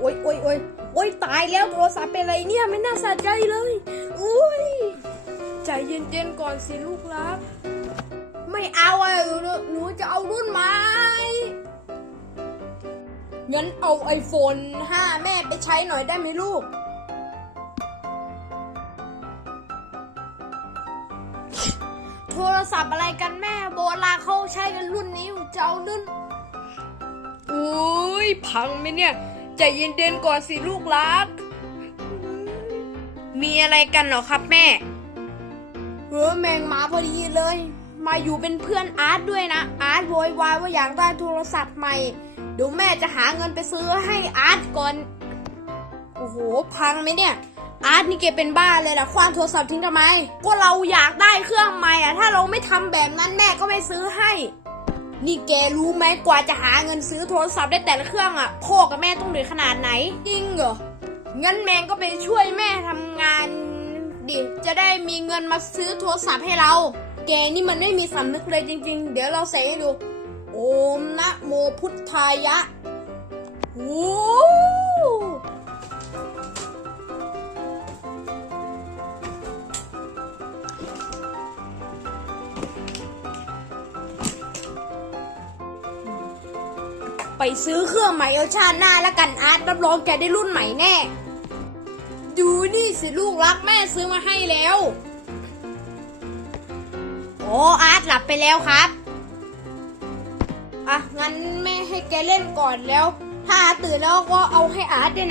โอ๊ยโอ๊ยโอ๊ยโอ๊ยตายแล้วโทรศัพท์เป็นอะไรเนี่ยไม่น่าสะใจเลยอุ้ยใจเย็นๆก่อนสิลูกรัก ไม่เอาอะหนูหนูจะเอารุ่นใหม่งั้นเอาไอโฟน 5 แม่ไปใช้หน่อยได้ไหมลูก โทรศัพท์อะไรกันแม่โบราณเขาใช้กันรุ่นนี้อยู่จะเอารุ่นอุ้ยพังไหมเนี่ย ใจเย็นๆก่อนสิลูกรัก มีอะไรกันเหรอครับแม่ เออแมงมาพอดีเลย มาอยู่เป็นเพื่อนอาร์ตด้วยนะ อาร์ตโวยวายว่าอยากได้โทรศัพท์ใหม่เดี๋ยวแม่จะหาเงินไปซื้อให้อาร์ตก่อน โอ้โห พังไหมเนี่ย อาร์ตนี่แกเป็นบ้าเลยล่ะคว้างโทรศัพท์ทิ้งทำไม ก็เราอยากได้เครื่องใหม่อะถ้าเราไม่ทำแบบนั้นแม่ก็ไม่ซื้อให้ นี่แกรู้ไหมกว่าจะหาเงินซื้อโทรศัพท์ได้แต่ละเครื่องอะพ่อกับแม่ นื่อยขนาดไหน จริงเหรอ งั้นแมงก็ไปช่วยแม่ทำงานดิ จะได้มีเงินมาซื้อโทรศัพท์ให้เรา แกนี่มันไม่มีสำนึกเลยจริง ๆ เดี๋ยวเราใส่ให้ดู โอมนะโมพุทธายะโอ้ ไปซื้อเครื่องใหม่เอาชาติหน้าแล้วกันอาร์ตรับรองแกได้รุ่นใหม่แน่ ดูนี่สิลูกรักแม่ซื้อมาให้แล้ว โอ้อาร์ตหลับไปแล้วครับ อะงั้นแม่ให้แกเล่นก่อนแล้ว ถ้าอาร์ตตื่นแล้วก็เอาให้อาร์ตด้วยนะ